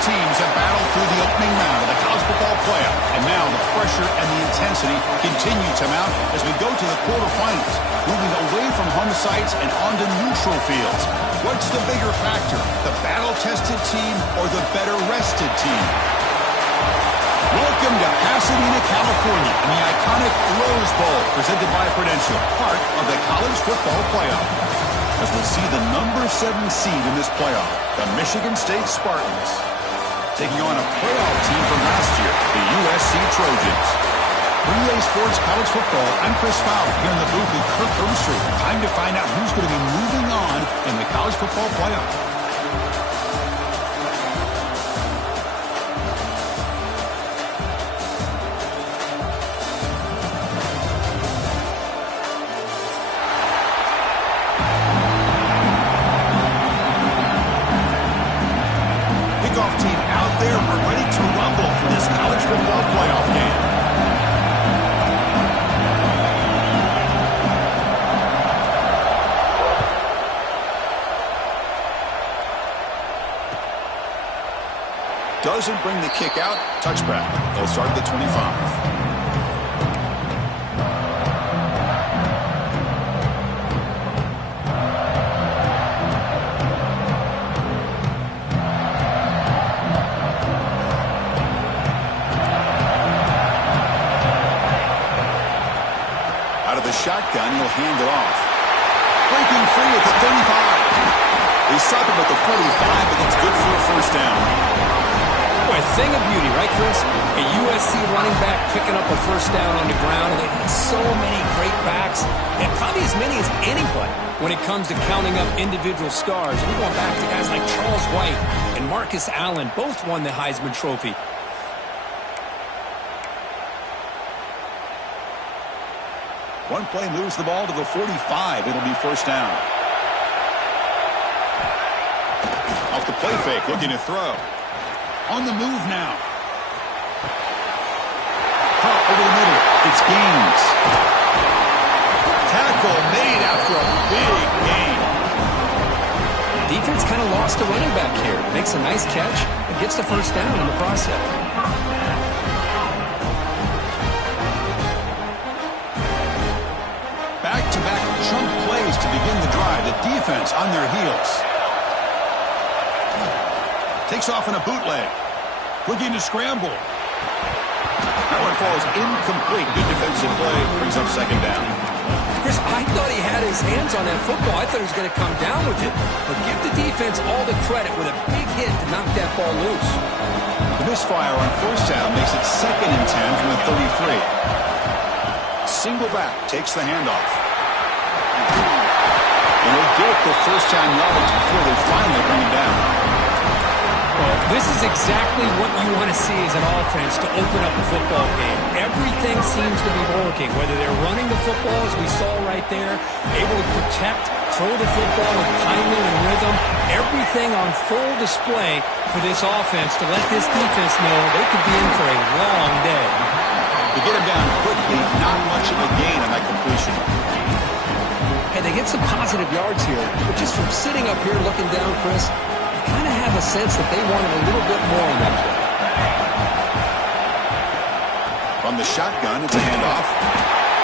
teams have battled through the opening round of the college football playoff, and now the pressure and the intensity continue to mount as we go to the quarterfinals, moving away from home sites and onto neutral fields. What's the bigger factor, the battle-tested team or the better-rested team? Welcome to Pasadena, California, in the iconic Rose Bowl, presented by Prudential, part of the college football playoff. As we see the number 7 seed in this playoff, the Michigan State Spartans, taking on a playoff team from last year, the USC Trojans. For EA Sports College Football, I'm Chris Fowler, here in the booth with Kirk Herbstreit. Time to find out who's going to be moving on in the college football playoff. Team out there are ready to rumble for this college football playoff game. Doesn't bring the kick out. Touchback. They'll start at the 25. Shotgun, he'll hand it off. Breaking free at the 35. They stop him at the 45, but that's good for a first down. Boy, a thing of beauty, right, Chris? A USC running back picking up a first down on the ground, and they've had so many great backs, and probably as many as anybody when it comes to counting up individual stars. We're going back to guys like Charles White and Marcus Allen. Both won the Heisman Trophy. One play moves the ball to the 45. It'll be first down. Off the play fake, looking to throw. On the move now. Caught over the middle. It's Gaines. Tackle made after a big gain. Defense kind of lost a running back here. Makes a nice catch and gets the first down in the process. Back-to-back chunk plays to begin the drive. The defense on their heels. Takes off in a bootleg. Looking to scramble. That one falls incomplete. Good defensive play. Brings up second down. Chris, I thought he had his hands on that football. I thought he was going to come down with it. But give the defense all the credit with a big hit to knock that ball loose. The misfire on first down makes it 2nd and 10 from the 33. Single back takes the handoff. And he'll get the first down yardage before they finally bring him down. Well, this is exactly what you want to see as an offense to open up a football game. Everything seems to be working, whether they're running the football, as we saw right there, able to protect, throw the football with timing and rhythm, everything on full display for this offense to let this defense know they could be in for a long day. To get him down quickly, not much of a gain on that completion. And they get some positive yards here, but just from sitting up here looking down, Chris, you kind of have a sense that they wanted a little bit more on that play. From the shotgun, it's a handoff.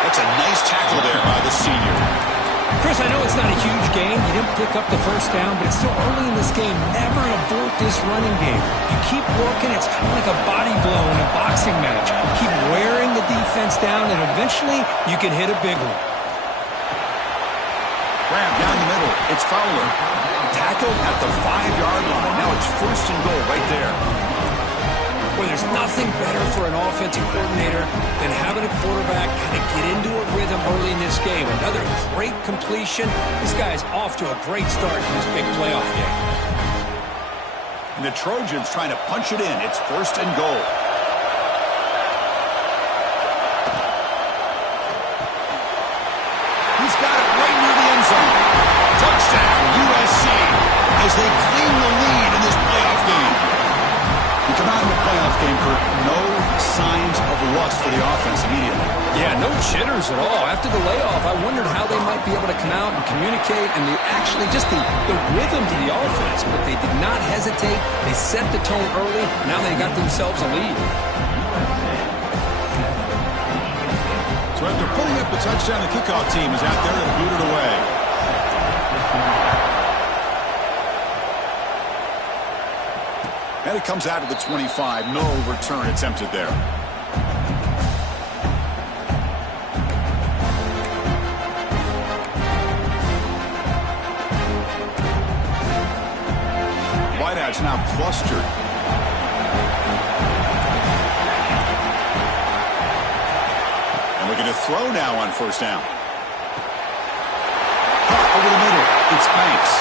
That's a nice tackle there by the senior. Chris, I know it's not a huge gain. You didn't pick up the first down, but it's so early in this game. Never abort this running game. You keep working. It's kind of like a body blow in a boxing match. You keep wearing the defense down, and eventually you can hit a big one. Grab down the middle. It's Fowler. Tackled at the 5-yard line. Now it's 1st and goal right there. Well, there's nothing better for an offensive coordinator than having a quarterback kind of get into a rhythm early in this game. Another great completion. This guy's off to a great start in this big playoff game. And the Trojans trying to punch it in. It's 1st and goal. He's got it right near the end zone. Touchdown, USC, as they claim the lead in this playoff game. We come out in the playoff game for no signs of rust for the offense immediately. Yeah, no jitters at all. After the layoff, I wondered how they might be able to come out and communicate and actually just the rhythm to the offense. But they did not hesitate. They set the tone early. Now they got themselves a lead. So after putting up the touchdown, the kickoff team is out there and booted away. And it comes out to the 25. No return attempted there. Wideout's now clustered. And looking to throw now on first down. Caught over the middle. It's Banks.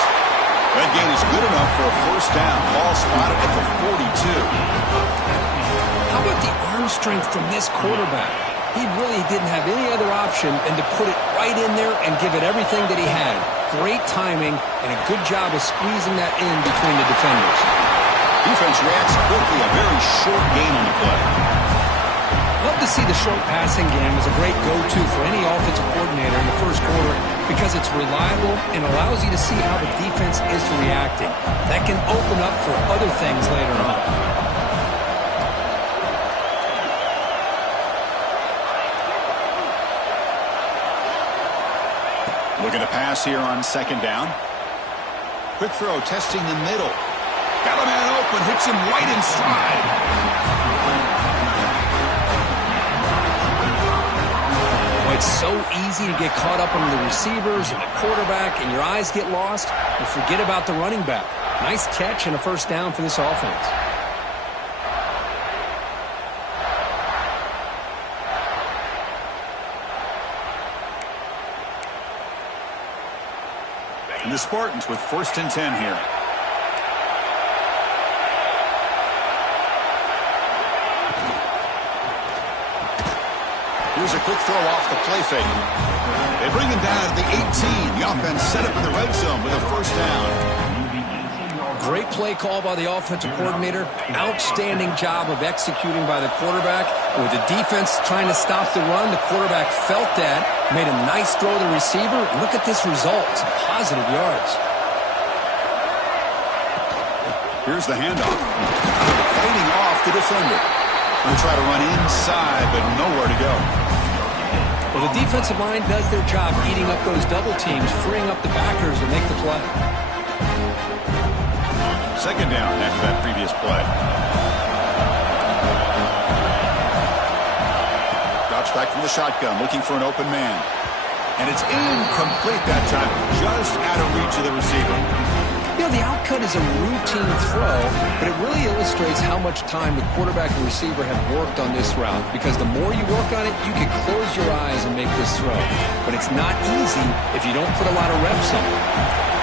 That gain is good enough for a first down. Ball spotted at the 42. How about the arm strength from this quarterback? He really didn't have any other option than to put it right in there and give it everything that he had. Great timing and a good job of squeezing that in between the defenders. Defense reacts quickly. A very short gain on the play. Love to see the short passing game as a great go-to for any offensive coordinator in the first quarter because it's reliable and allows you to see how the defense is reacting. That can open up for other things later on. Looking to pass here on second down. Quick throw, testing the middle. Got a man open, hits him right in stride. It's so easy to get caught up on the receivers and the quarterback, and your eyes get lost. You forget about the running back. Nice catch and a first down for this offense. And the Spartans with 1st and 10 here. Here's a quick throw off the play fake. They bring him down to the 18. The offense set up in the red zone with a first down. Great play call by the offensive coordinator. Outstanding job of executing by the quarterback. With the defense trying to stop the run, the quarterback felt that, made a nice throw to the receiver. Look at this result. Some positive yards. Here's the handoff. Fighting off the defender. Going to try to run inside, but nowhere to go. Well, the defensive line does their job eating up those double teams, freeing up the backers to make the play. Second down after that previous play. Drops back from the shotgun, looking for an open man. And it's incomplete that time, just out of reach of the receiver. You know, the outcut is a routine throw, but it really illustrates how much time the quarterback and receiver have worked on this route, because the more you work on it, you can close your eyes and make this throw. But it's not easy if you don't put a lot of reps in.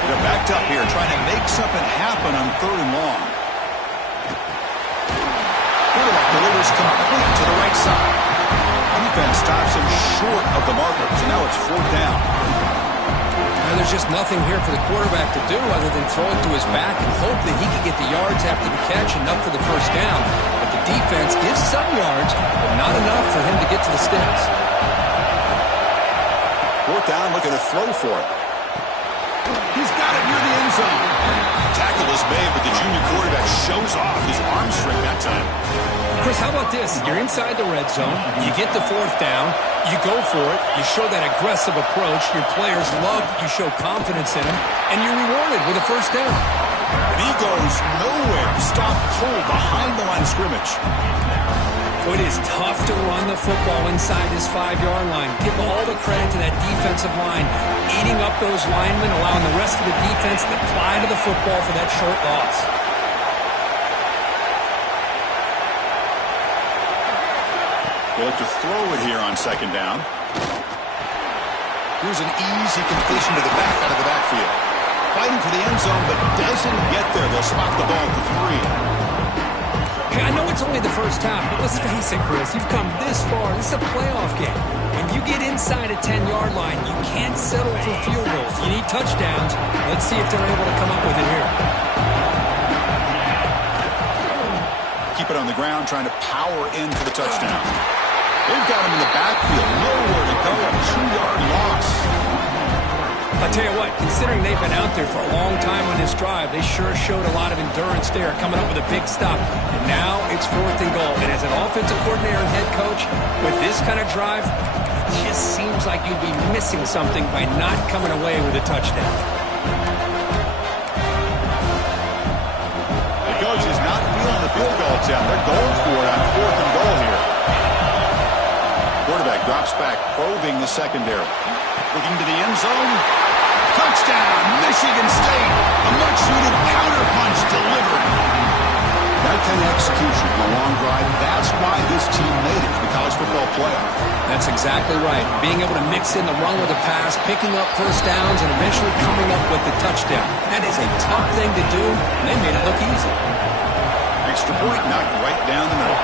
They're backed up here, trying to make something happen on 3rd and long. Quarterback delivers complete to the right side. Defense stops him short of the markers, and now it's 4th down. There's just nothing here for the quarterback to do other than throw it to his back and hope that he can get the yards after the catch, enough for the first down. But the defense gives some yards, but not enough for him to get to the sticks. 4th down, looking to throw for it. He's got it near the end zone. Tackle is made, but the junior quarterback shows off his arm strength that time. Chris, how about this? You're inside the red zone. You get the 4th down. You go for it. You show that aggressive approach. Your players love that you show confidence in them. And you're rewarded with a first down. And he goes nowhere. Stopped cold behind the line of scrimmage. It is tough to run the football inside this 5-yard line. Give all the credit to that defensive line, eating up those linemen, allowing the rest of the defense to fly to the football for that short loss. They look to throw it here on second down. Here's an easy completion to the back out of the backfield. Fighting for the end zone, but doesn't get there. They'll spot the ball at the 3. Hey, I know it's only the first half, but let's face it, Chris. You've come this far. This is a playoff game. When you get inside a 10-yard line, you can't settle for field goals. You need touchdowns. Let's see if they're able to come up with it here. Keep it on the ground, trying to power in for the touchdown. They've got him in the backfield. Nowhere to go. A 2-yard loss. I'll tell you what, considering they've been out there for a long time on this drive, they sure showed a lot of endurance there, coming up with a big stop. And now it's 4th and goal. And as an offensive coordinator and head coach, with this kind of drive, it just seems like you'd be missing something by not coming away with a touchdown. The coach is not feeling the field goal attempt. They're going for it on 4th and goal here. Quarterback drops back, probing the secondary. Looking to the end zone. Touchdown, Michigan State. A much-needed counter-punch delivered. That kind of execution on a long drive, that's why this team made it to the college football playoff. That's exactly right. Being able to mix in the run with the pass, picking up first downs, and eventually coming up with the touchdown. That is a tough thing to do, and they made it look easy. Extra point knocked right down the middle.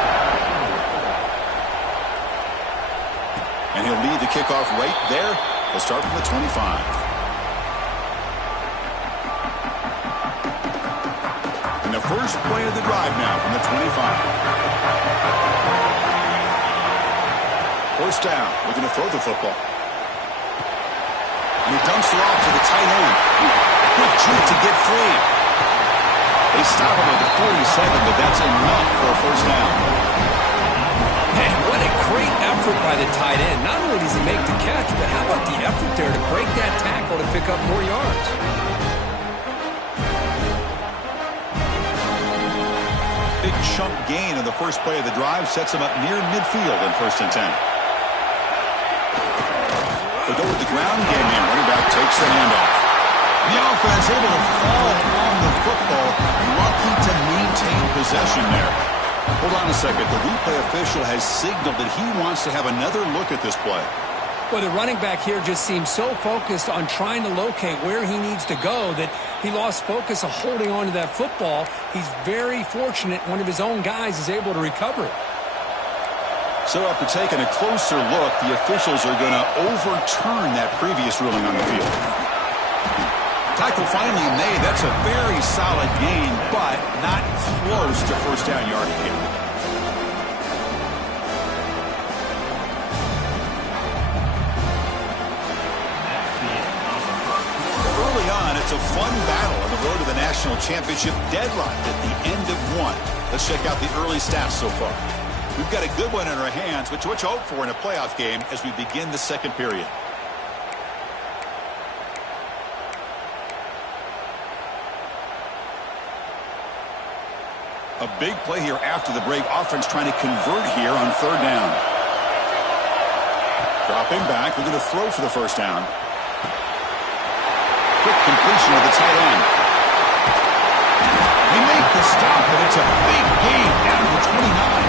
And he'll lead the kickoff right there. He'll start from the 25. And the first play of the drive now from the 25. First down, looking to throw the football. And he dumps it off to the tight end. Quick juke to get free. They stop him at the 47, but that's enough for a first down. Man, what a great effort by the tight end. Not only does he make the catch, but how about the effort there to break that tackle to pick up more yards? Big chunk gain on the first play of the drive sets him up near midfield in 1st and 10. They go with the ground game here. Running back takes the handoff. The offense able to fall on the football. Lucky to maintain possession there. Hold on a second. The replay official has signaled that he wants to have another look at this play. Well, the running back here just seems so focused on trying to locate where he needs to go that he lost focus of holding on to that football. He's very fortunate one of his own guys is able to recover it. So after taking a closer look, the officials are going to overturn that previous ruling on the field. Tackle finally made. That's a very solid gain, but not close to first down yardage here. Early on, it's a fun battle on the road to the national championship, deadlocked at the end of one. Let's check out the early stats so far. We've got a good one in our hands, which we'll hope for in a playoff game as we begin the second period. A big play here after the break. Offense trying to convert here on 3rd down. Dropping back, looking to throw for the first down. Quick completion of the tight end. They make the stop, but it's a big gain down to the 29.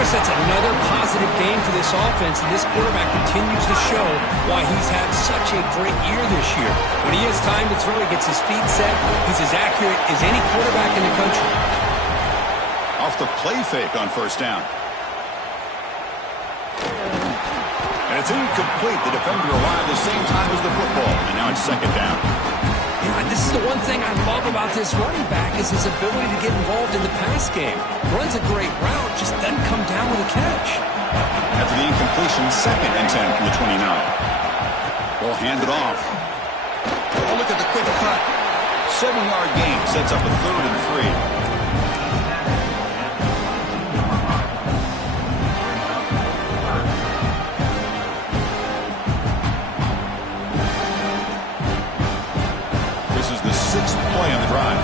Chris, that's another positive game for this offense, and this quarterback continues to show why he's had such a great year this year. When he has time to throw, he gets his feet set. He's as accurate as any quarterback in the country. Off the play fake on first down. And it's incomplete. The defender arrived at the same time as the football, and now it's 2nd down. And this is the one thing I love about this running back is his ability to get involved in the pass game. Runs a great route, just doesn't come down with a catch. After the incompletion, 2nd and 10 from the 29. Ball handed off. Oh, look at the quick cut. 7-yard gain sets up a 3rd and 3. Play on the drive.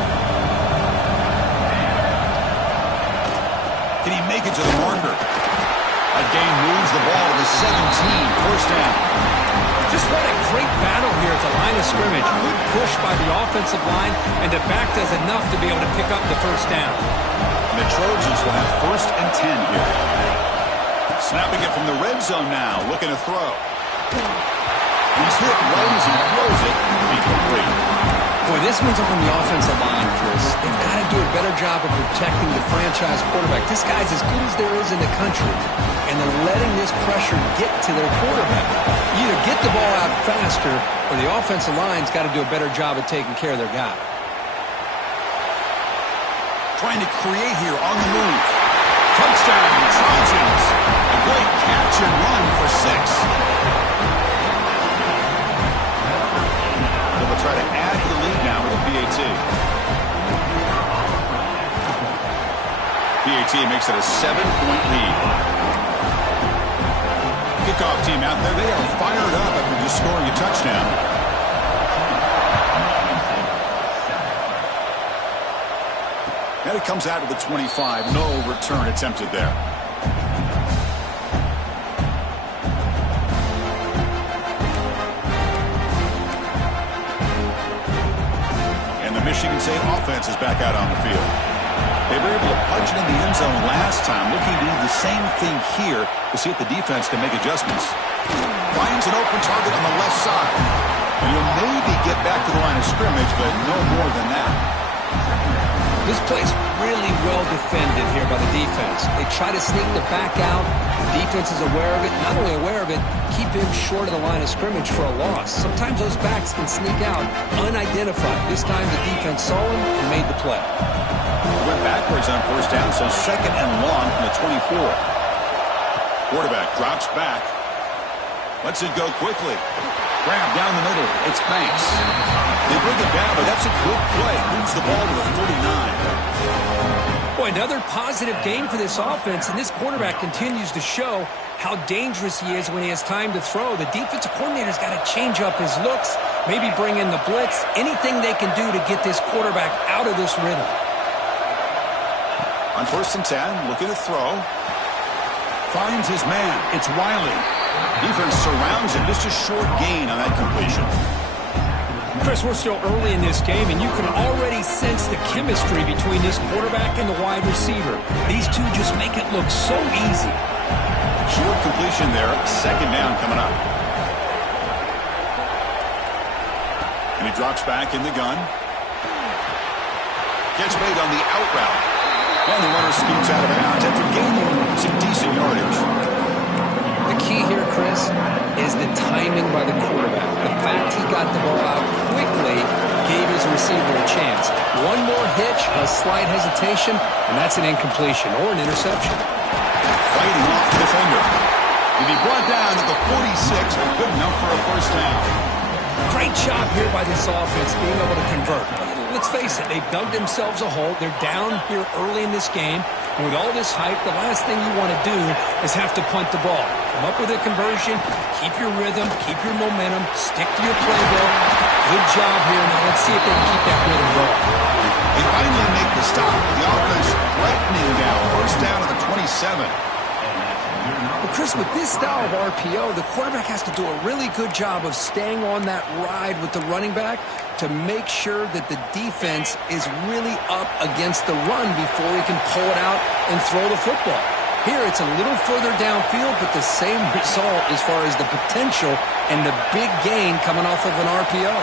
Can he make it to the marker? That gain moves the ball to the 17. First down. Just what a great battle here at the line of scrimmage. Good push by the offensive line, and the back does enough to be able to pick up the first down. And the Trojans will have 1st and 10 here. Snapping it from the red zone now, looking to throw. He's hit right as he throws it. Incomplete. Boy, this one's on the offensive line, Chris. They've got to do a better job of protecting the franchise quarterback. This guy's as good as there is in the country, and they're letting this pressure get to their quarterback. You either get the ball out faster, or the offensive line's got to do a better job of taking care of their guy. Trying to create here on the move. Touchdown, Trojans. Great catch and run for 6. They'll try to add to the lead now with a PAT. PAT makes it a 7-point lead. Kickoff team out there, they are fired up after just scoring a touchdown. And it comes out to the 25. No return attempted there. And the Michigan State offense is back out on the field. They were able to punch it in the end zone last time, looking to do the same thing here to see if the defense can make adjustments. Finds an open target on the left side. And you'll maybe get back to the line of scrimmage, but no more than that. This play's really well defended here by the defense. They try to sneak the back out. The defense is aware of it. Not only aware of it, keep him short of the line of scrimmage for a loss. Sometimes those backs can sneak out unidentified. This time the defense saw him and made the play. Went backwards on first down, so 2nd and long from the 24. Quarterback drops back. Lets it go quickly. Grab down the middle. It's Banks. They bring it down, but that's a good play. Moves the ball to the 49. Boy, another positive game for this offense, and this quarterback continues to show how dangerous he is when he has time to throw. The defensive coordinator's got to change up his looks, maybe bring in the blitz, anything they can do to get this quarterback out of this rhythm. On 1st and 10, looking to throw. Finds his man. It's Wiley. Defense surrounds him. Just a short gain on that completion. Chris, we're still early in this game, and you can already sense the chemistry between this quarterback and the wide receiver. These two just make it look so easy. Short completion there. 2nd down coming up. And he drops back in the gun. Gets made on the out route. And the runner scoots out of bounds after gaining some decent yardage. The key here, Chris, is the timing by the quarterback. The fact he got the ball out quickly gave his receiver a chance. One more hitch, a slight hesitation, and that's an incompletion or an interception. Fighting off the defender. He'll be brought down at the 46, good enough for a first down. Great job here by this offense being able to convert. Let's face it, they've dug themselves a hole. They're down here early in this game. And with all this hype, the last thing you want to do is have to punt the ball. Come up with a conversion, keep your rhythm, keep your momentum, stick to your playbook. Good job here. Now let's see if they can keep that rhythm going. They finally make the stop. The offense threatening down. First down at the 27. Well, Chris, with this style of RPO, the quarterback has to do a really good job of staying on that ride with the running back to make sure that the defense is really up against the run before he can pull it out and throw the football. Here, it's a little further downfield, but the same result as far as the potential and the big gain coming off of an RPO.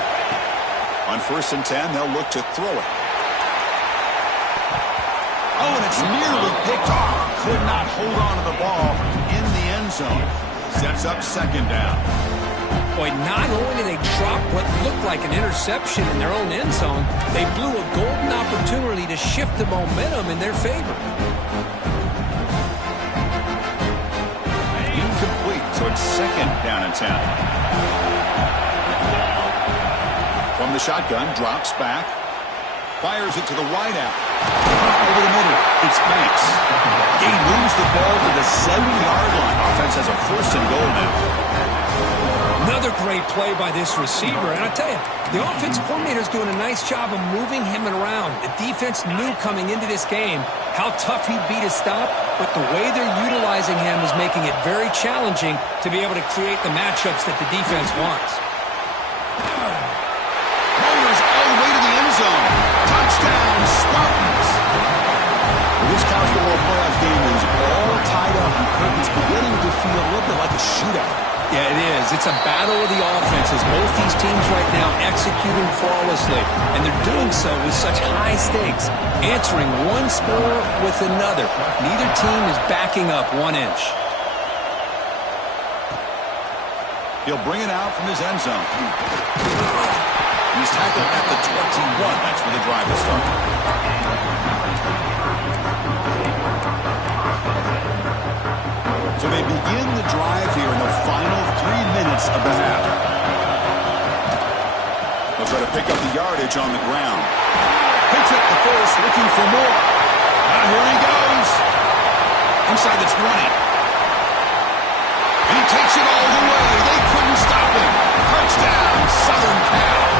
On 1st and 10, they'll look to throw it. Oh, and it's nearly picked off. Could not hold on to the ball in the end zone. Sets up 2nd down. Boy, not only did they drop what looked like an interception in their own end zone, they blew a golden opportunity to shift the momentum in their favor. Incomplete, so it's 2nd down and 10. From the shotgun, drops back. Fires it to the wide out. Over the middle, it's Banks. He moves the ball to the 7-yard line. Offense has a 1st and goal now. Another great play by this receiver. And I tell you, the offense coordinator is doing a nice job of moving him around. The defense knew coming into this game how tough he'd be to stop, but the way they're utilizing him is making it very challenging to be able to create the matchups that the defense wants. Mowers all the way to the end zone. Touchdown, Spartans. This college football playoff game is all tied up, and it's beginning to feel a little bit like a shootout. Yeah, it is. It's a battle of the offenses. Both these teams right now executing flawlessly, and they're doing so with such high stakes, answering one score with another. Neither team is backing up 1 inch. He'll bring it out from his end zone. He's tackled at the 21. That's where the drive will start. So they begin drive here in the final 3 minutes of the half. They'll try to pick up the yardage on the ground. Picks up the first, looking for more. Now here he goes. Inside the 20. And he takes it all the way. They couldn't stop him. Touchdown, Southern Cal.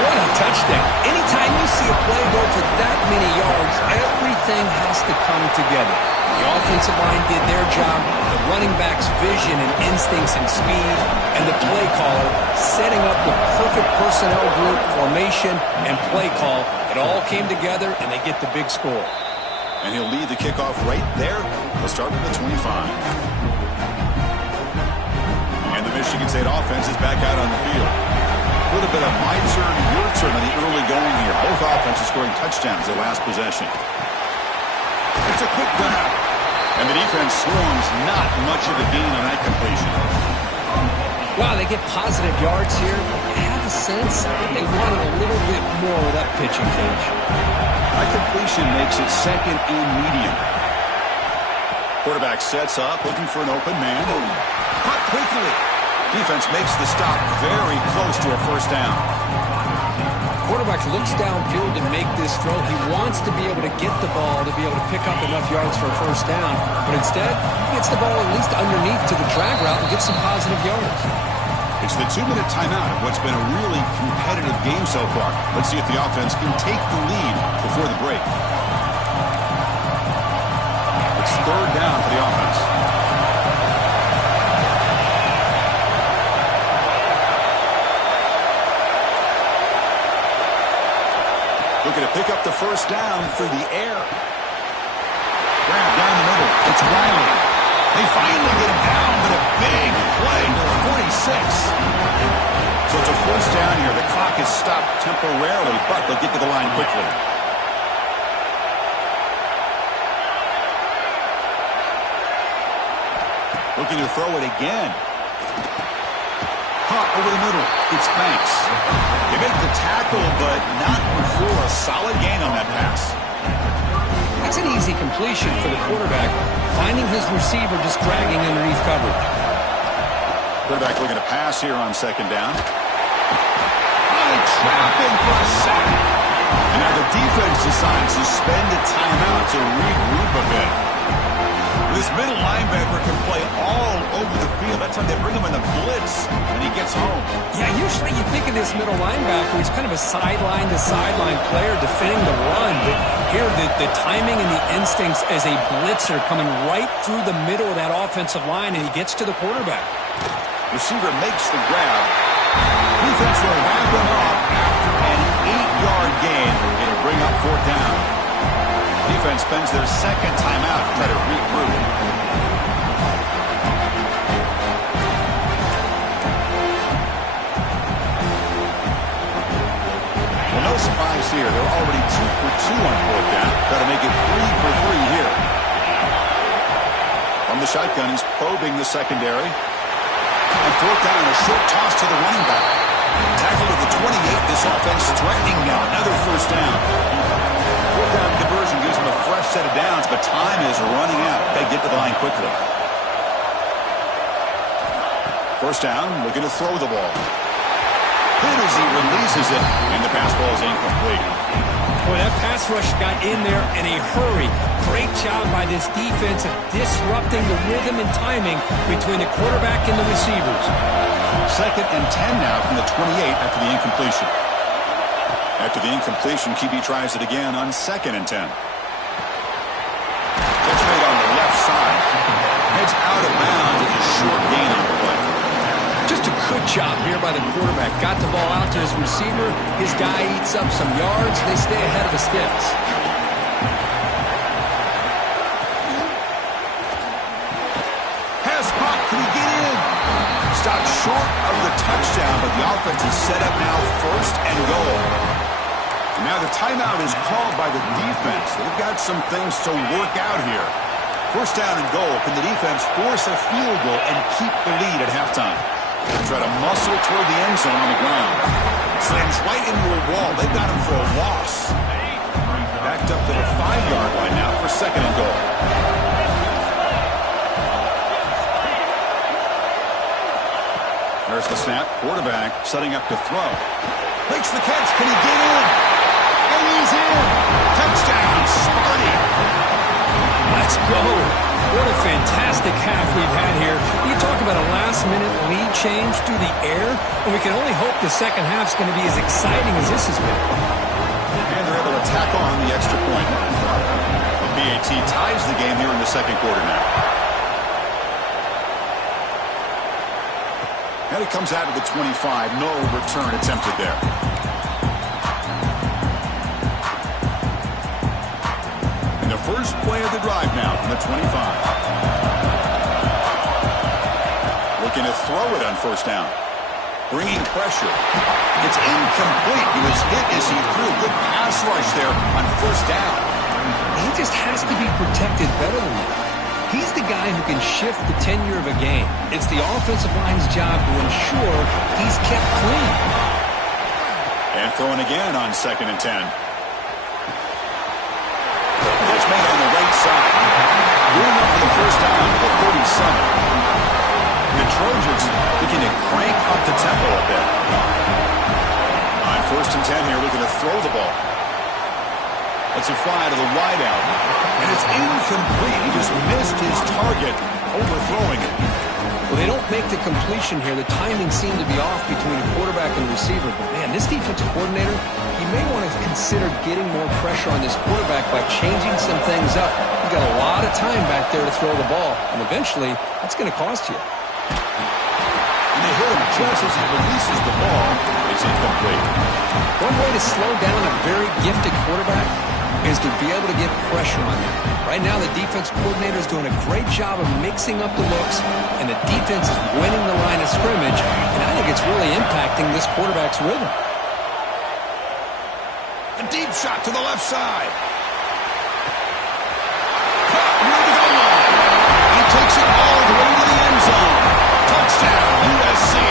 What a touchdown. Anytime you see a play go for that many yards, everything has to come together. The offensive line did their job, the running back's vision and instincts and speed, and the play caller setting up the perfect personnel group, formation, and play call. It all came together, and they get the big score. And he'll lead the kickoff right there. They'll start with the 25. And the Michigan State offense is back out on the field. A little bit of my turn, your turn in the early going here. Both offenses scoring touchdowns their last possession. It's a quick grab. And the defense swarms, not much of a gain on that completion. Wow, they get positive yards here. I have a sense that they wanted a little bit more with that pitching cage. That completion makes it second and medium. Quarterback sets up, looking for an open man. Caught quickly. Defense makes the stop very close to a first down. Quarterback looks downfield to make this throw. He wants to be able to get the ball to be able to pick up enough yards for a first down. But instead, he gets the ball at least underneath to the drag route and gets some positive yards. It's the 2-minute timeout of what's been a really competitive game so far. Let's see if the offense can take the lead before the break. It's third down for the offense. Looking to pick up the first down through the air. Grab down the middle. It's Riley. They finally get him down, but a big play to the 46. So it's a first down here. The clock is stopped temporarily, but they'll get to the line quickly. Looking to throw it again. Caught over the middle. It's Banks. They make the tackle, but not before a solid gain on that pass. That's an easy completion for the quarterback, finding his receiver just dragging underneath coverage. Quarterback looking to pass here on second down. Oh, trap him for a sack. And now the defense decides to spend a timeout to regroup a bit. This middle linebacker can play all over the field. That's how they bring him in the blitz when he gets home. Yeah, usually you think of this middle linebacker, he's kind of a sideline-to-sideline player defending the run. But here, the timing and the instincts as a blitzer coming right through the middle of that offensive line, and he gets to the quarterback. Receiver makes the grab. Defense will wrap him up after an 8-yard gain. It'll bring up fourth down. Defense spends their second timeout to try to regroup. Well, no surprise here. They're already 2 for 2 on fourth down. Got to make it 3 for 3 here. From the shotgun, he's probing the secondary. And fourth down, a short toss to the running back. Tackle to the 28. This offense threatening now. Another first down. Fourth down conversion gives them a fresh set of downs, but time is running out. They get to the line quickly. First down, looking to throw the ball. Hit as he releases it, and the pass ball is incomplete. Boy, that pass rush got in there in a hurry. Great job by this defense of disrupting the rhythm and timing between the quarterback and the receivers. Second and 10 now from the 28 after the incompletion. After the incompletion, QB tries it again on second and 10. Catch made on the left side. Heads out of bounds. It's a short gain on the play. Just a good job here by the quarterback. Got the ball out to his receiver. His guy eats up some yards. They stay ahead of the sticks. Pass caught. Can he get in? Stopped short of the touchdown, but the offense is set up now first and goal. And now the timeout is called by the defense. They've got some things to work out here. First down and goal. Can the defense force a field goal and keep the lead at halftime? Try to muscle toward the end zone on the ground. Slams right into a wall. They've got him for a loss. Backed up to the 5-yard line now for second and goal. There's the snap. Quarterback setting up to throw. Makes the catch. Can he get in? And he's in. Touchdown, Sparty. Let's go. What a fantastic half we've had here. You talk about a last-minute lead change through the air, and we can only hope the second half's going to be as exciting as this has been. And they're able to tack on the extra point. The BAT ties the game here in the second quarter now. And it comes out of the 25. No return attempted there. And the first play of the drive now from the 25. Looking to throw it on first down. Bringing pressure. It's incomplete. He was hit as he threw. Good pass rush there on first down. He just has to be protected better than that. He's the guy who can shift the tenure of a game. It's the offensive line's job to ensure he's kept clean. And throwing again on 2nd and 10. Catch made on the right side. Good enough for the first down at the 37. The Trojans looking to crank up the tempo a bit. On 1st and 10 here, looking to throw the ball. It's a fly to the wideout. And it's incomplete. He just missed his target, overthrowing it. Well, they don't make the completion here. The timing seemed to be off between a quarterback and receiver. But, man, this defensive coordinator, he may want to consider getting more pressure on this quarterback by changing some things up. He's got a lot of time back there to throw the ball. And eventually, that's going to cost you. And they hit him just as he releases the ball. It's incomplete. One way to slow down a very gifted quarterback is to be able to get pressure on him. Right now, the defense coordinator is doing a great job of mixing up the looks, and the defense is winning the line of scrimmage, and I think it's really impacting this quarterback's rhythm. A deep shot to the left side. Caught near the goal line. He takes it all the way to the end zone. Touchdown, USC.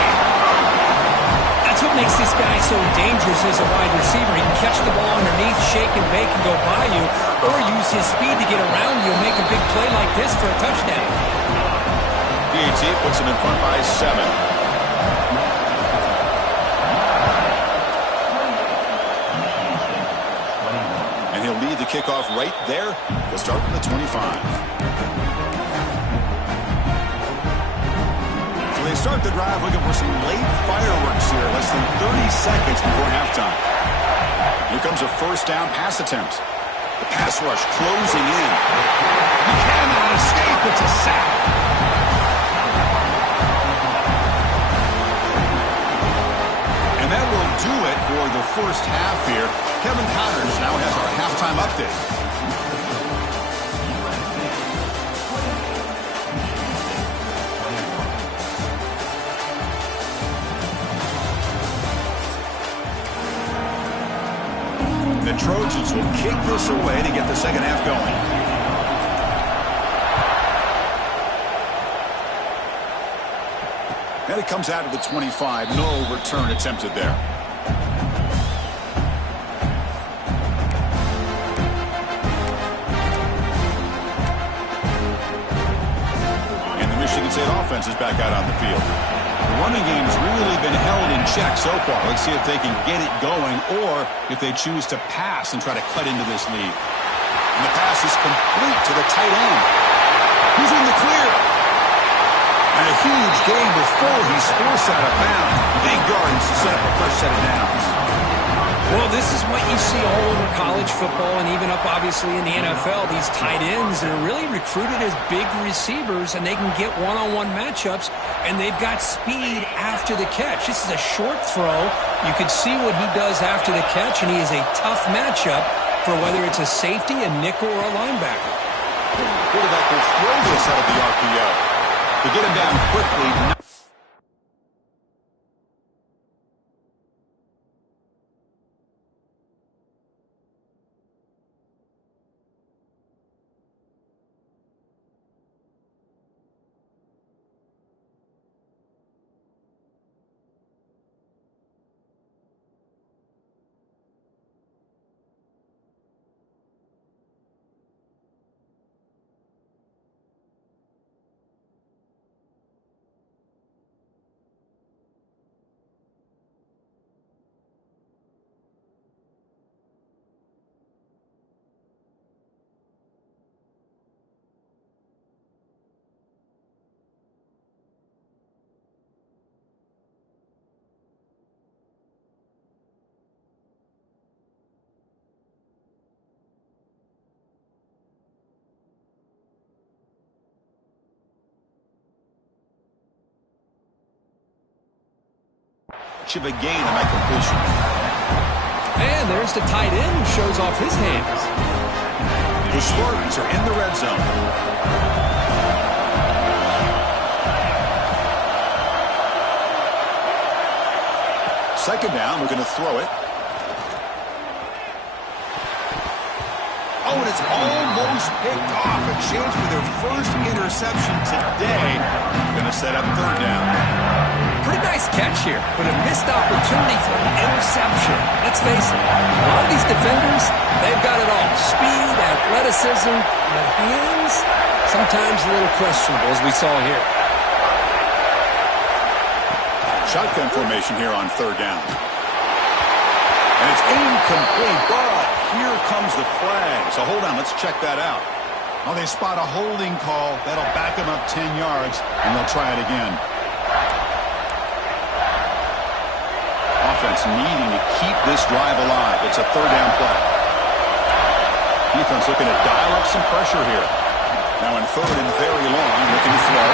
That's what makes this guy so dangerous as a wide receiver. He can catch the ball underneath, shake and bake and go by you, or use his speed to get around you and make a big play like this for a touchdown. BAT puts him in front by 7. And he'll lead the kickoff right there. He'll start from the 25. They start the drive looking for some late fireworks here, less than 30 seconds before halftime. Here comes a first down pass attempt. The pass rush closing in. He cannot escape. It's a sack. And that will do it for the first half here. Kevin Connors now has our halftime update. The Trojans will kick this away to get the second half going. And it comes out of the 25. No return attempted there. And the Michigan State offense is back out on the field. The running game's really been held in check so far. Let's see if they can get it going or if they choose to pass and try to cut into this lead. And the pass is complete to the tight end. He's in the clear. And a huge gain before he's forced out of bounds. Big yards to set up a first set of downs. Well, this is what you see all over college football and even up, obviously, in the NFL. These tight ends that are really recruited as big receivers, and they can get one-on-one matchups, and they've got speed after the catch. This is a short throw. You can see what he does after the catch, and he is a tough matchup for whether it's a safety, a nickel, or a linebacker. Quarterback will throw this out of the RPO. To get him down quickly. much of a gain on that completion. And there's the tight end who shows off his hands. The Spartans are in the red zone. Second down, we're going to throw it. Oh, and it's almost picked off. A chance for their first interception today. Going to set up third down. Pretty nice catch here, but a missed opportunity for an interception. Let's face it, a lot of these defenders, they've got it all. Speed, athleticism, but hands, sometimes a little questionable, as we saw here. Shotgun formation here on third down. And it's incomplete, but here comes the flag. So hold on, let's check that out. Oh, they spot a holding call. That'll back them up 10 yards, and they'll try it again. Offense needing to keep this drive alive. It's a third down play. Defense looking to dial up some pressure here. Now in third and very long, looking to throw.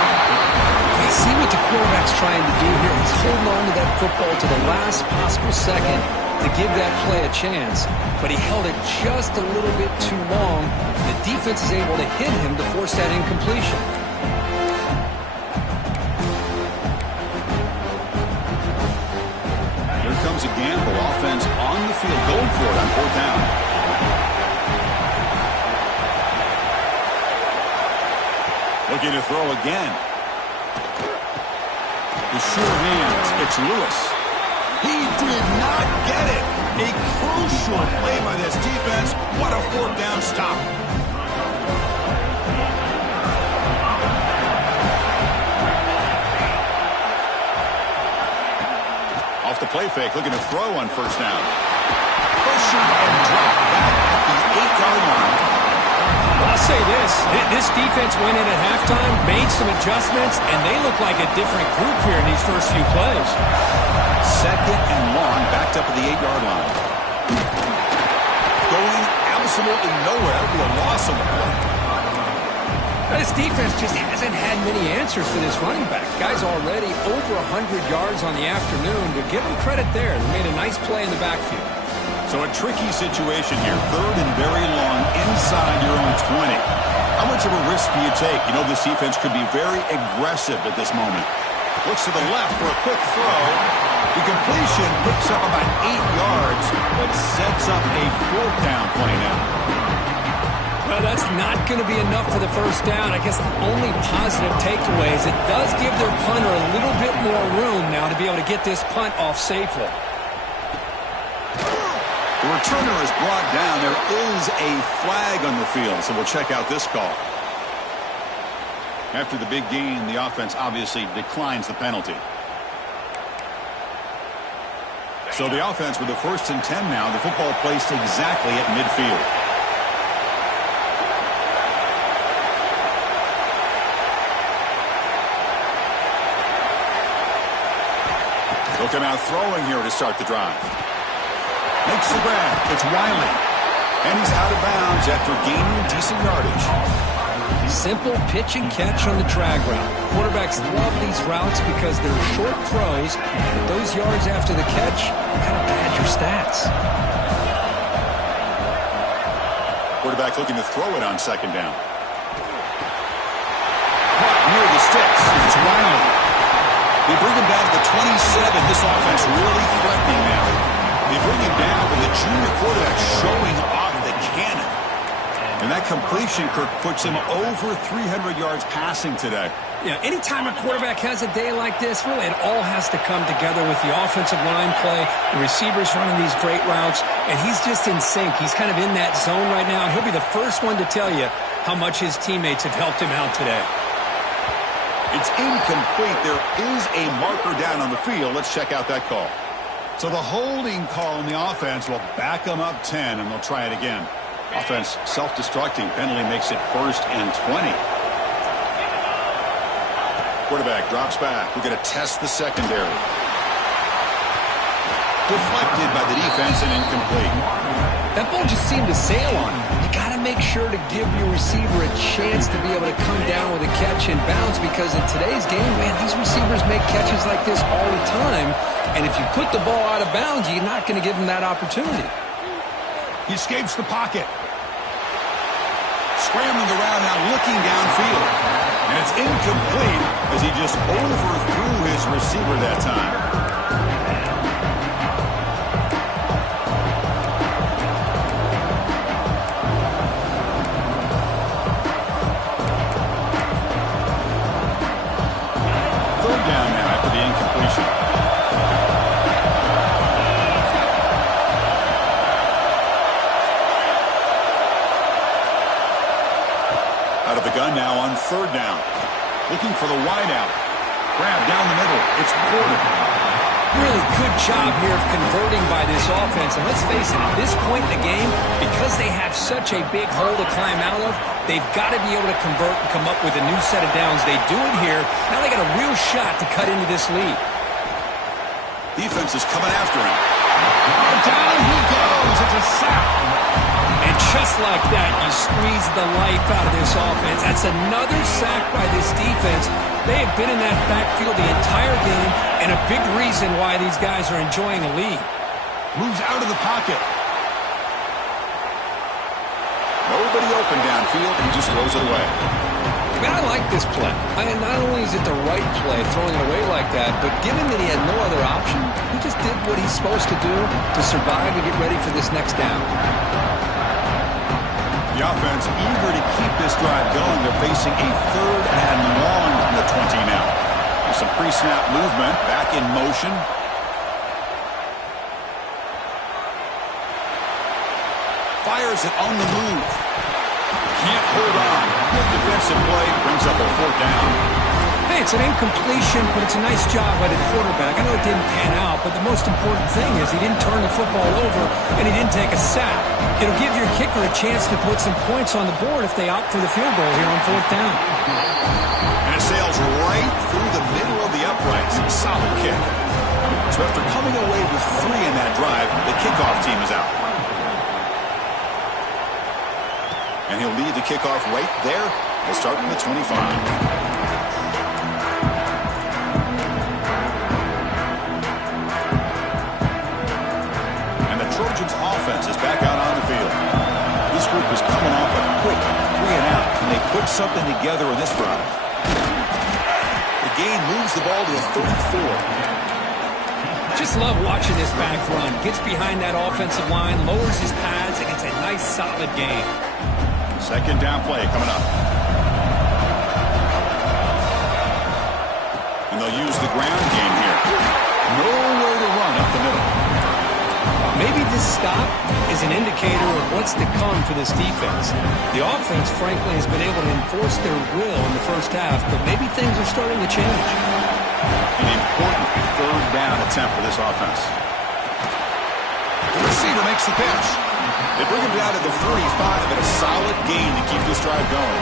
You see what the quarterback's trying to do here. He's holding on to that football to the last possible second to give that play a chance, but he held it just a little bit too long. The defense is able to hit him to force that incompletion. Here comes a gamble. Offense on the field, going for it on fourth down. Looking to throw again. The sure hands. It's Lewis. He did not get it. A crucial play by this defense. What a fourth down stop. Off the play fake, looking to throw on first down. Pressured and dropped back at the 8-yard line. I'll say this defense went in at halftime, made some adjustments, and they look like a different group here in these first few plays. Second and long, backed up at the 8-yard line. Going absolutely nowhere. It'll be a loss on the play. This defense just hasn't had many answers for this running back. Guy's already over 100 yards on the afternoon, but give him credit there. They made a nice play in the backfield. So a tricky situation here. Third and very long inside your own 20. How much of a risk do you take? You know this defense could be very aggressive at this moment. Looks to the left for a quick throw. The completion picks up about 8 yards, but sets up a fourth down play now. Well, that's not going to be enough for the first down. I guess the only positive takeaway is it does give their punter a little bit more room now to be able to get this punt off safely. The returner is brought down. There is a flag on the field, so we'll check out this call. After the big gain, the offense obviously declines the penalty. So the offense with the 1st and 10 now, the football placed exactly at midfield. They'll come out throwing here to start the drive. Makes the grab. It's Wiley. And he's out of bounds after gaining decent yardage. Simple pitch and catch on the drag route. Quarterbacks love these routes because they're short throws, but those yards after the catch kind of pad your stats. Quarterback looking to throw it on second down. Near the sticks. It's Wiley. They bring him down to the 27. This offense really threatening now. They bring him down with the junior quarterback showing off the cannon. And that completion, Kirk, puts him over 300 yards passing today. Yeah, anytime a quarterback has a day like this, really it all has to come together with the offensive line play, the receivers running these great routes, and he's just in sync. He's kind of in that zone right now, and he'll be the first one to tell you how much his teammates have helped him out today. It's incomplete. There is a marker down on the field. Let's check out that call. So the holding call on the offense will back them up 10, and they'll try it again. Offense self-destructing. Penalty makes it 1st and 20. Quarterback drops back. We're going to test the secondary. Deflected by the defense and incomplete. That ball just seemed to sail on him. You got to make sure to give your receiver a chance to be able to come down with a catch and bounce, because in today's game, man, these receivers make catches like this all the time, And if you put the ball out of bounds, you're not going to give him that opportunity. He escapes the pocket. Scrambling around now, looking downfield. And it's incomplete as he just overthrew his receiver that time. Now on third down. Looking for the wideout. Grab down the middle. It's Porter. Really good job here of converting by this offense. And let's face it, at this point in the game, because they have such a big hole to climb out of, they've got to be able to convert and come up with a new set of downs. They do it here. Now they got a real shot to cut into this lead. Defense is coming after him. Down he goes. It's a sack. And just like that, you squeeze the life out of this offense. That's another sack by this defense. They have been in that backfield the entire game, and a big reason why these guys are enjoying a lead. Moves out of the pocket. Nobody open downfield. He just throws it away. I mean, I like this play. Not only is it the right play, throwing it away like that, but given that he had no other option, he just did what he's supposed to do to survive and get ready for this next down. The offense eager to keep this drive going. They're facing a third and long from the 20 now. There's some pre-snap movement. Back in motion. Fires it on the move. Can't hold on. Good defensive play. Brings up a fourth down. Hey, it's an incompletion, but it's a nice job by the quarterback. I know it didn't pan out, but the most important thing is he didn't turn the football over and he didn't take a sack. It'll give your kicker a chance to put some points on the board if they opt for the field goal here on fourth down. And it sails right through the middle of the uprights. Solid kick. So after coming away with 3 in that drive, the kickoff team is out. And he'll lead the kickoff right there. We'll start from the 25. Trojans offense is back out on the field. This group is coming off a quick 3-and-out, and they put something together in this drive. The gain moves the ball to a 34. Just love watching this back run. Gets behind that offensive line, lowers his pads, and it's a nice, solid gain. Second down play coming up. And they'll use the ground game here. Nowhere to run up the middle. Maybe this stop is an indicator of what's to come for this defense. The offense, frankly, has been able to enforce their will in the first half, but maybe things are starting to change. An important third down attempt for this offense. The receiver makes the pitch. They bring him down to the 45, and a solid gain to keep this drive going.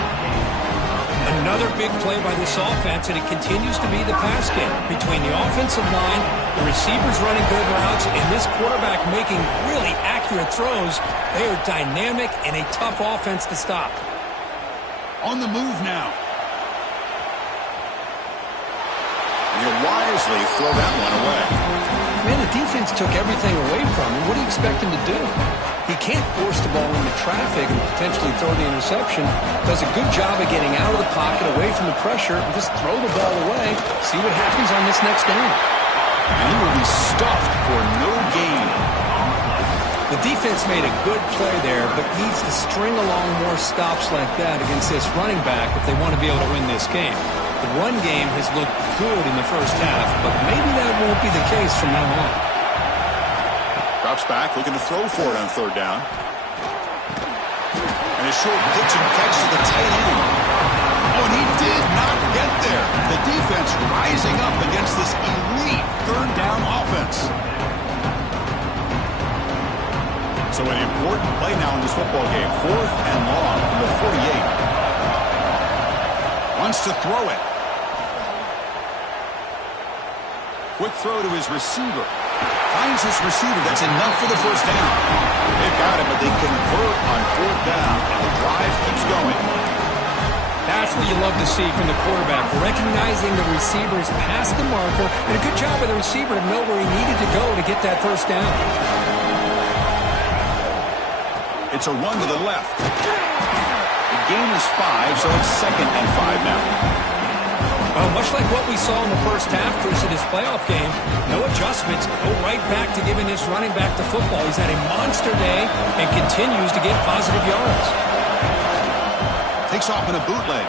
Another big play by this offense, and it continues to be the pass game. Between the offensive line, the receivers running good routes, and this quarterback making really accurate throws, they are dynamic and a tough offense to stop. On the move now. And he'll wisely throw that one away. Man, the defense took everything away from him. What do you expect him to do? He can't force the ball into traffic and potentially throw the interception. Does a good job of getting out of the pocket, away from the pressure, and just throw the ball away. See what happens on this next down. And he will be stuffed for no gain. The defense made a good play there, but needs to string along more stops like that against this running back if they want to be able to win this game. The run game has looked good in the first half, but maybe that won't be the case from now on. Drops back, looking to throw for it on third down. And a short pitch and catch to the tight end. Oh, and he did not get there. The defense rising up against this elite third down offense. So an important play now in this football game. 4th and long from the 48. Wants to throw it. Quick throw to his receiver. Finds his receiver. That's enough for the first down. They've got it, but they convert on 4th down. And the drive keeps going. That's what you love to see from the quarterback. Recognizing the receivers past the marker. And a good job by the receiver to know where he needed to go to get that first down. It's a run to the left. The gain is 5, so it's 2nd and 5 now. Well, much like what we saw in the first half, Chris, of this playoff game, no adjustments. Go right back to giving this running back the football. He's had a monster day and continues to get positive yards. Takes off in a bootleg.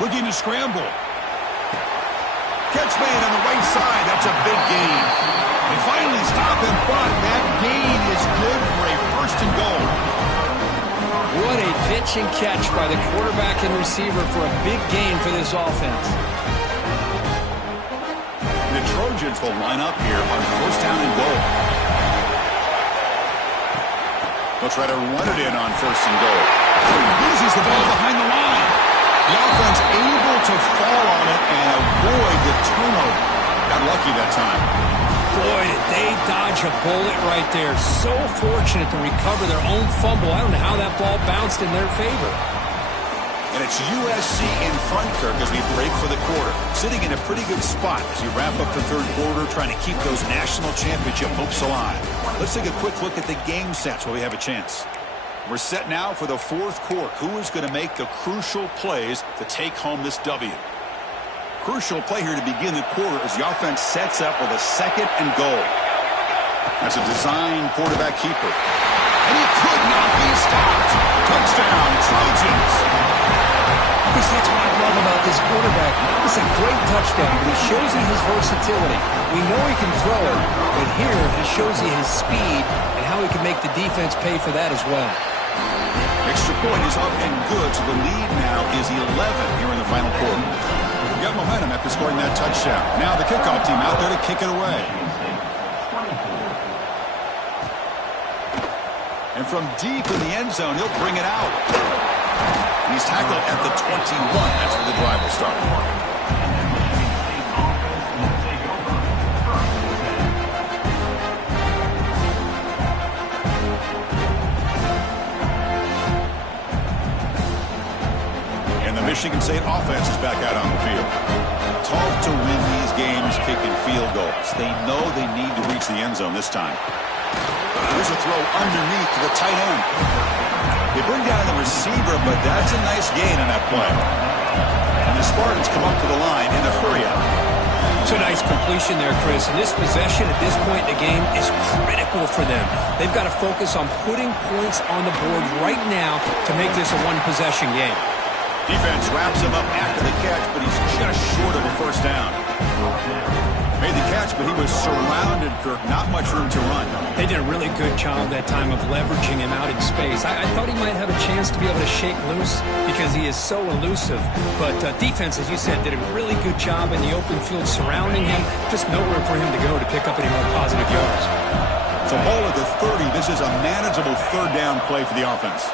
Looking to scramble. Catch made on the right side. That's a big gain. They finally stop him, but that gain is good for a 1st and goal. What a pitch and catch by the quarterback and receiver for a big gain for this offense. The Trojans will line up here on 1st down and goal. They'll try to run it in on 1st and goal. He loses the ball behind the line. The offense able to fall on it and avoid the turnover. Got lucky that time. Boy, did they dodge a bullet right there. So fortunate to recover their own fumble. I don't know how that ball bounced in their favor. And it's USC in front, Kirk, as we break for the quarter. Sitting in a pretty good spot as we wrap up the 3rd quarter, trying to keep those national championship hopes alive. Let's take a quick look at the game sets while we have a chance. We're set now for the 4th quarter. Who is going to make the crucial plays to take home this W? Crucial play here to begin the quarter as the offense sets up with a 2nd and goal. That's a design quarterback keeper. And he could not be stopped. Touchdown, Trojans. Chris, that's what I love about this quarterback. It's a great touchdown, but he shows you his versatility. We know he can throw it, but here he shows you his speed and how he can make the defense pay for that as well. Extra point is up and good, so the lead now is 11 here in the final quarter. We got momentum after scoring that touchdown. Now the kickoff team out there to kick it away. And from deep in the end zone, he'll bring it out. And he's tackled at the 21. That's where the drive will start. Michigan State offense is back out on the field. Tough to win these games kicking field goals. They know they need to reach the end zone this time. Here's a throw underneath to the tight end. They bring down the receiver, but that's a nice gain on that play. And the Spartans come up to the line in a hurry up. It's a nice completion there, Chris. And this possession at this point in the game is critical for them. They've got to focus on putting points on the board right now to make this a one-possession game. Defense wraps him up after the catch, but he's just short of a 1st down. Made the catch, but he was surrounded, Kirk. Not much room to run. They did a really good job that time of leveraging him out in space. I thought he might have a chance to be able to shake loose because he is so elusive. But defense, as you said, did a really good job in the open field surrounding him. Just nowhere for him to go to pick up any more positive yards. So ball at the 30. This is a manageable 3rd down play for the offense.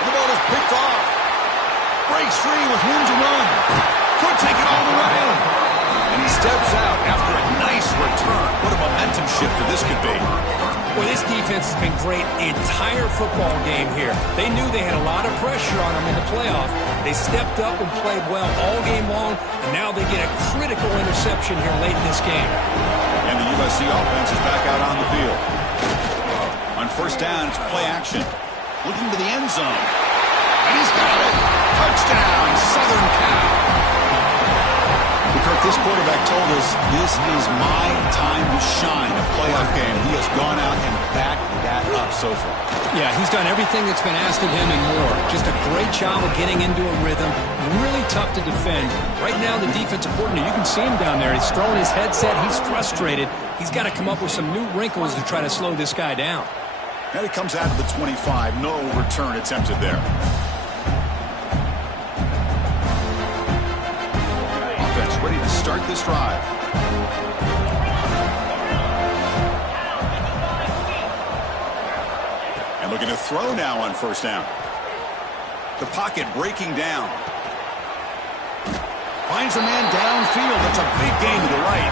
The ball is picked off. Breaks free with room to run. Could take it all the way. And he steps out after a nice return. What a momentum shifter this could be. Well, this defense has been great the entire football game here. They knew they had a lot of pressure on them in the playoff. They stepped up and played well all game long, and now they get a critical interception here late in this game. And the USC offense is back out on the field. On 1st down, it's play action. Looking to the end zone. And he's got it. Touchdown, Southern Cal. Kirk, this quarterback told us this is my time to shine, a playoff game. He has gone out and backed that up so far. Yeah, he's done everything that's been asked of him and more. Just a great job of getting into a rhythm. Really tough to defend. Right now, the defensive coordinator, you can see him down there. He's throwing his headset. He's frustrated. He's got to come up with some new wrinkles to try to slow this guy down. Now he comes out of the 25. No return attempted there. Offense ready to start this drive. And looking to throw now on 1st down. The pocket breaking down. Finds a man downfield. That's a big gain to the right.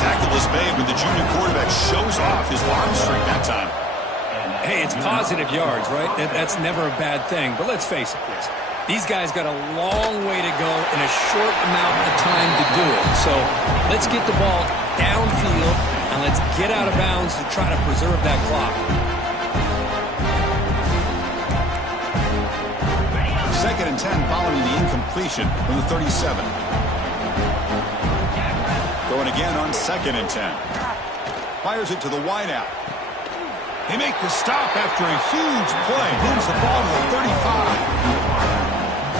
Tackle is made when the junior quarterback shows off his arm strength that time. Hey, it's positive yards, right? That's never a bad thing. But let's face it, Chris. These guys got a long way to go in a short amount of time to do it. So let's get the ball downfield let's get out of bounds to try to preserve that clock. Second and 10 following the incompletion from the 37. Going again on second and 10. Fires it to the wideout. They make the stop after a huge play. Moves the ball to the 35.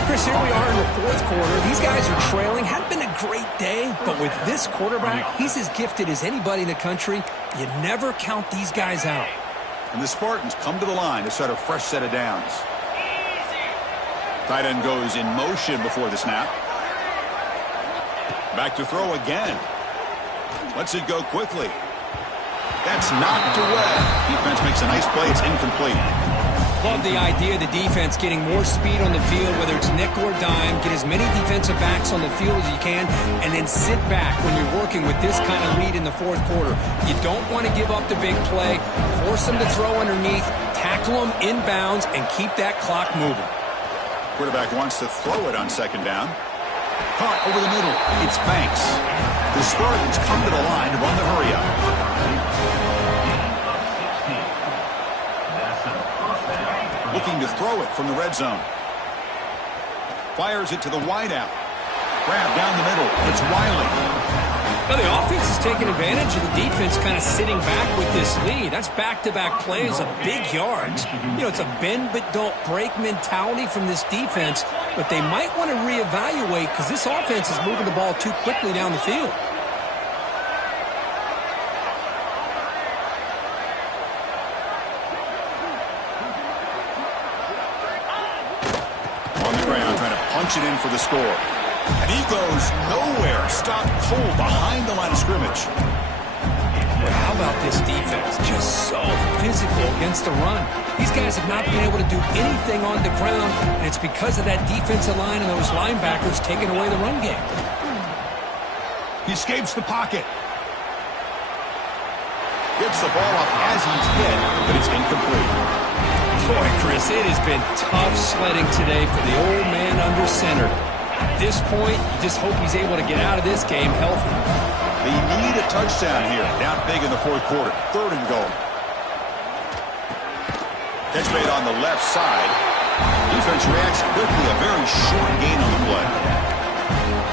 Chris, here we are in the fourth quarter. These guys are trailing. Hadn't been a great day, but with this quarterback, he's as gifted as anybody in the country. You never count these guys out. And the Spartans come to the line to start a fresh set of downs. Tight end goes in motion before the snap. Back to throw again. Lets it go quickly. That's knocked away. Defense makes a nice play. It's incomplete. Love the idea of the defense getting more speed on the field, whether it's nickel or dime. Get as many defensive backs on the field as you can, and then sit back when you're working with this kind of lead in the fourth quarter. You don't want to give up the big play. Force them to throw underneath, tackle them inbounds, and keep that clock moving. Quarterback wants to throw it on second down. Caught over the middle. It's Banks. The Spartans come to the line to run the hurry-up. Looking to throw it from the red zone. Fires it to the wideout. Grab down the middle. It's Wiley. Now the offense is taking advantage of the defense kind of sitting back with this lead. That's back-to-back plays of big yards. You know, it's a bend but don't break mentality from this defense, but they might want to reevaluate because this offense is moving the ball too quickly down the field. Punch it in for the score. And he goes nowhere. Stopped cold behind the line of scrimmage. Well, how about this defense? Just so physical against the run. These guys have not been able to do anything on the ground, and it's because of that defensive line and those linebackers taking away the run game. He escapes the pocket. Gets the ball off as he's hit, but it's incomplete. Boy, Chris, it has been tough sledding today for the old man under center. At this point, you just hope he's able to get out of this game healthy. They need a touchdown here. Down big in the fourth quarter. Third and goal. Catch made on the left side. Defense reacts quickly. A very short gain on the play.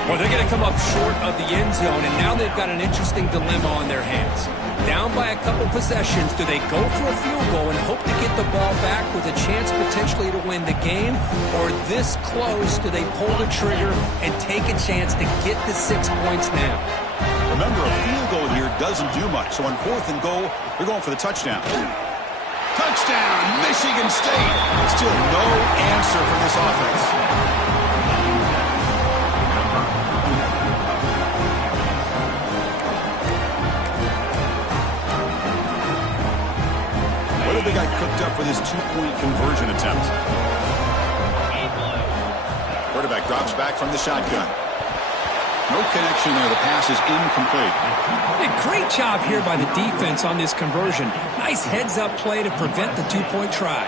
Well, they're going to come up short of the end zone, and now they've got an interesting dilemma on their hands. Down by a couple possessions, do they go for a field goal and hope to get the ball back with a chance potentially to win the game? Or this close, do they pull the trigger and take a chance to get the 6 points now? Remember, a field goal here doesn't do much. So on fourth and goal, they're going for the touchdown. Touchdown, Michigan State. Still no answer from this offense. What have they got cooked up for this two-point conversion attempt? Quarterback drops back from the shotgun. No connection there. The pass is incomplete. A great job here by the defense on this conversion. Nice heads-up play to prevent the two-point try.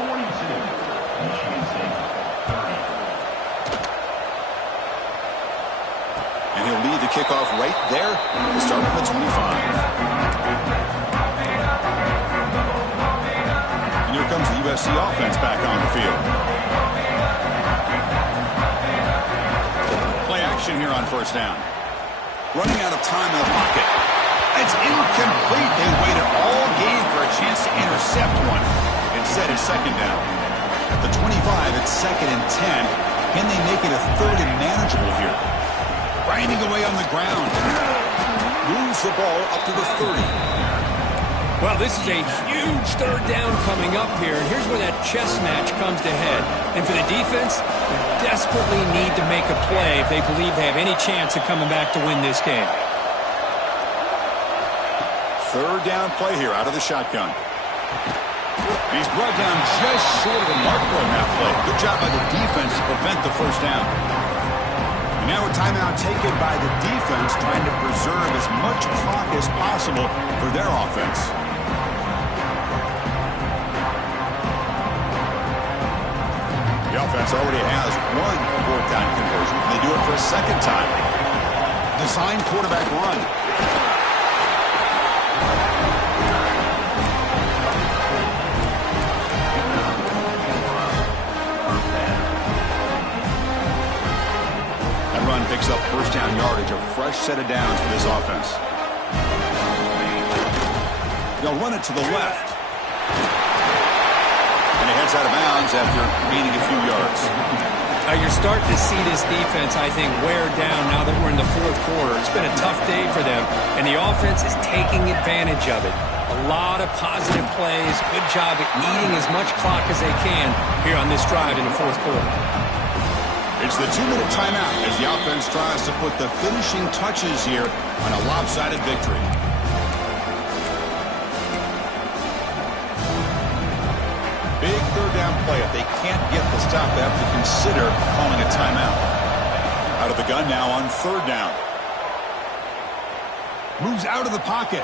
And he'll lead the kickoff right there to start on the 25. Here comes the USC offense back on the field. Play action here on first down. Running out of time in the pocket. It's incomplete. They waited all game for a chance to intercept one. Instead, it's second down. At the 25, it's second and 10. Can they make it a third and manageable here? Grinding away on the ground. Moves the ball up to the 30. Well, this is a huge third down coming up here, and here's where that chess match comes to head. And for the defense, they desperately need to make a play if they believe they have any chance of coming back to win this game. Third down play here out of the shotgun. He's brought down just short of the marker on that play. Good job by the defense to prevent the first down. And now a timeout taken by the defense, trying to preserve as much clock as possible for their offense. The offense already has one fourth down conversion. They do it for a second time. Design quarterback run. set of downs for this offense. They'll run it to the left. And he heads out of bounds after gaining a few yards. You're starting to see this defense, I think, wear down now that we're in the fourth quarter. It's been a tough day for them, and the offense is taking advantage of it. A lot of positive plays. Good job at eating as much clock as they can here on this drive in the fourth quarter. It's the 2-minute timeout as the offense tries to put the finishing touches here on a lopsided victory. Big third down play. If they can't get the stop, they have to consider calling a timeout. Out of the gun now on third down. Moves out of the pocket.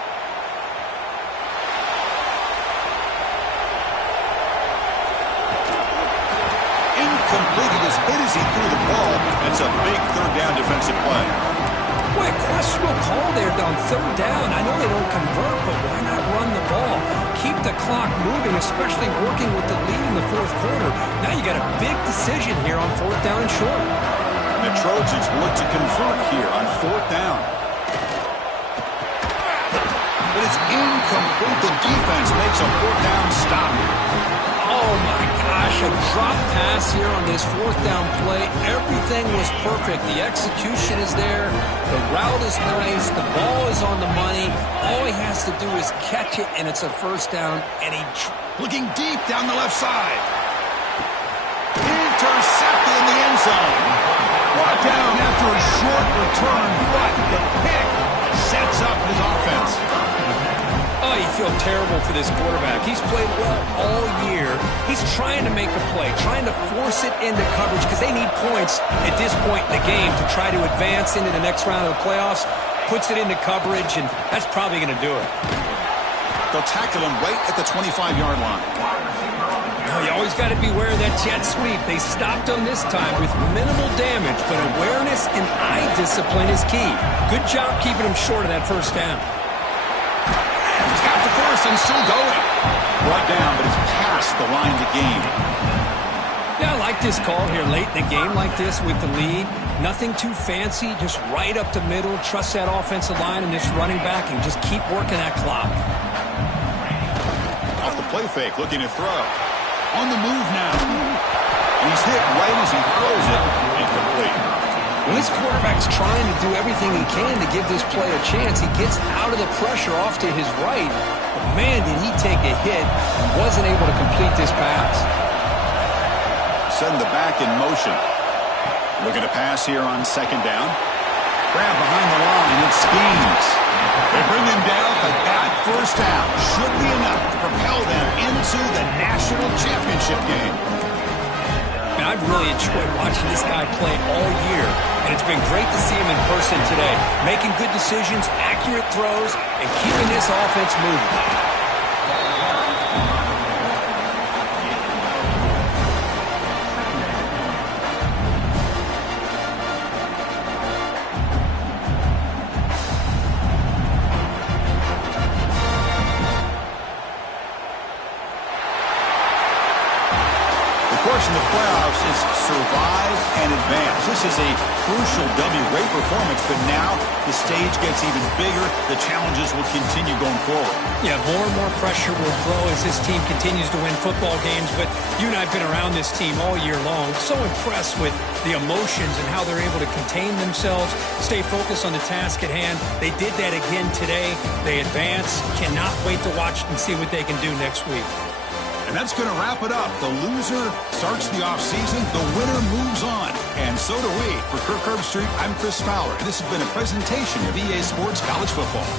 Incomplete. He was hit as he threw the ball. It's a big third down defensive play. Boy, a questionable call there on third down. I know they don't convert, but why not run the ball? Keep the clock moving, especially working with the lead in the fourth quarter. Now you got a big decision here on fourth down and short. And the Trojans look to convert here on fourth down. But it's incomplete. The defense makes a fourth down stop. Oh, my gosh, a drop pass here on this fourth down play. Everything was perfect. The execution is there. The route is nice. The ball is on the money. All he has to do is catch it, and it's a first down. And looking deep down the left side. Intercepted in the end zone. Brought down after a short return, but the pick sets up his offense. Oh, you feel terrible for this quarterback. He's played well all year. He's trying to make a play, trying to force it into coverage because they need points at this point in the game to try to advance into the next round of the playoffs. Puts it into coverage, and that's probably going to do it. They'll tackle him right at the 25-yard line. Oh, you always got to beware of that jet sweep. They stopped him this time with minimal damage, but awareness and eye discipline is key. Good job keeping him short of that first down. He's got the first and still going. Brought down, but it's past the line to gain. Yeah, I like this call here late in the game like this with the lead. Nothing too fancy, just right up the middle. Trust that offensive line and this running back and just keep working that clock. Off the play fake, looking to throw. On the move now. He's hit right as he throws it. Incomplete. Well, this quarterback's trying to do everything he can to give this play a chance. He gets out of the pressure off to his right. But man, did he take a hit and wasn't able to complete this pass. Send the back in motion. Looking to pass here on second down. Grab behind the line. It schemes. They bring him down, but that first down should be enough to propel them into the national championship game. And I've really enjoyed watching this guy play all year, and it's been great to see him in person today, making good decisions, accurate throws, and keeping this offense moving. In the playoffs is survive and advance. This is a crucial W. Great performance, but now the stage gets even bigger. The challenges will continue going forward. Yeah, more and more pressure will grow as this team continues to win football games, but you and I have been around this team all year long. So impressed with the emotions and how they're able to contain themselves, stay focused on the task at hand. They did that again today. They advance. Cannot wait to watch and see what they can do next week. And that's going to wrap it up. The loser starts the offseason. The winner moves on. And so do we. For Kirk Herbstreit, I'm Chris Fowler. And this has been a presentation of EA Sports College Football.